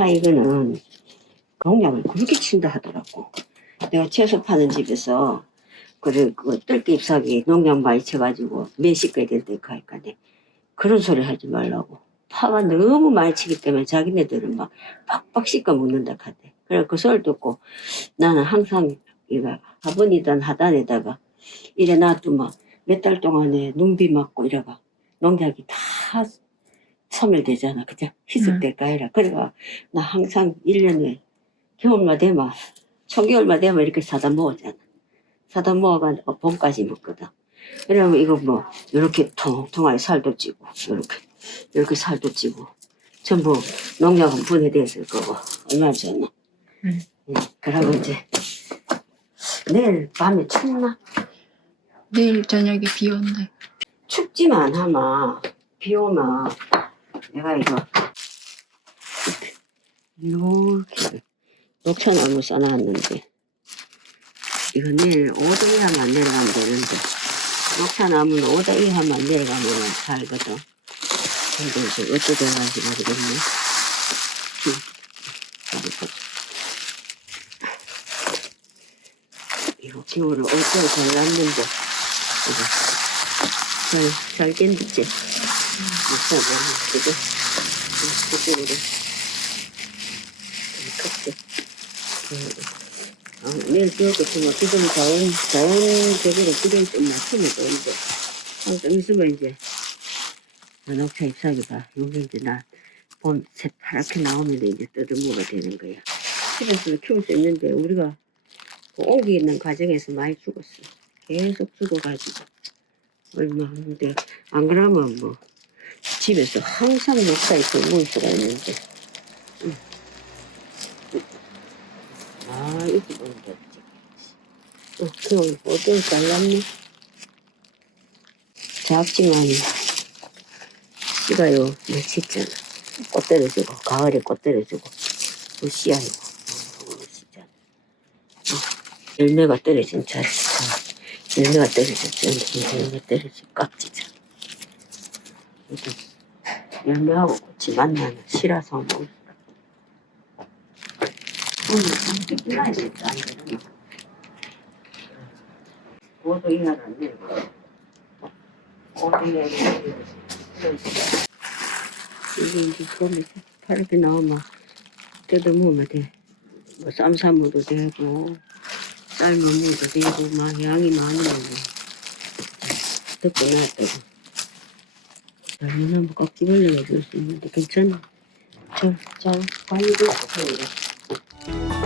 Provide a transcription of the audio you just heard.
파파 이거는 농약을 그렇게 친다 하더라고. 내가 채소 파는 집에서 그래 그 뜰기 잎사귀 농약 많이 쳐가지고 매식게 될때 가니까네 그런 소리 하지 말라고. 파가 너무 많이 치기 때문에 자기네들은 막 빡빡 씻어 먹는다 하대. 그래 그 소리 듣고 나는 항상 이거 화분이든 하단에다가 이래 놔두면 몇 달 동안에 눈비 맞고 이래가 농약이 다 소멸되잖아. 그죠? 희석될까 해라. 그래가 나 항상 1년에 겨울만 되면 청겨울만 되면 이렇게 사다 먹었잖아. 사다 먹어가지고 봄까지 먹거든. 그러면 이거 뭐 이렇게 통통하게 살도 찌고 이렇게 이렇게 살도 찌고 전부 농약은 분해됐을 거고 얼마 전에. 음. 응. 그러고 이제 내일 밤에 춥나? 내일 저녁에 비 온대. 춥지만 하마 비 오면 내가 이거 이렇게 녹차나무 써놨는데. 이거 내일 5도 이하만 내려가면 되는데. 녹차나무는 5도 이하만 내려가면 살거든. 근데 이제 어떻게 돼가는지 모르겠네. 이거 기울을 어쩌고 잘랐는데. 이거. 잘, 잘 깼는지 그거 그쪽으로 컸지 아, 내일 비올 것 같으면 기존 자연 자연적으로 기존 좀 맞추면 되는데 좀 있으면 이제 아, 녹차 잎사귀가 여기 이제 나 봄 새파랗게 나오면 이제 뜯어먹어야 되는 거야 집에서 키울 수 있는데 우리가 그 옮기는 과정에서 많이 죽었어 계속 죽어가지고 얼마 근데 안 그러면 뭐 집에서 항상 녹차 잎을 먹을 수가 있는데. 응. 아 이렇게 보니까 어, 그럼 어떤 잘랐네 작지만 씨가요 멋있잖아 꽃 떨어지고 가을에 꽃 떨어지고 그 씨야요 멋있잖아. 어, 열매가 떨어진 자리. 열매가 떨어졌죠 열매가 떨어진 깍지잖아 일단 열매하고 꽃이 만나면 실어서 이하를 이게 이제 봄에 파랗게 나오면 뜯어 먹으면 돼. 뭐 쌈싸먹어도 되고 삶아 먹어도 되고 막 양이 많으면 덮고 놔둬도 아니면 뭐 깎기 벌려가 줄수 있는데 괜찮아. 저, 저, 빨리 드세요.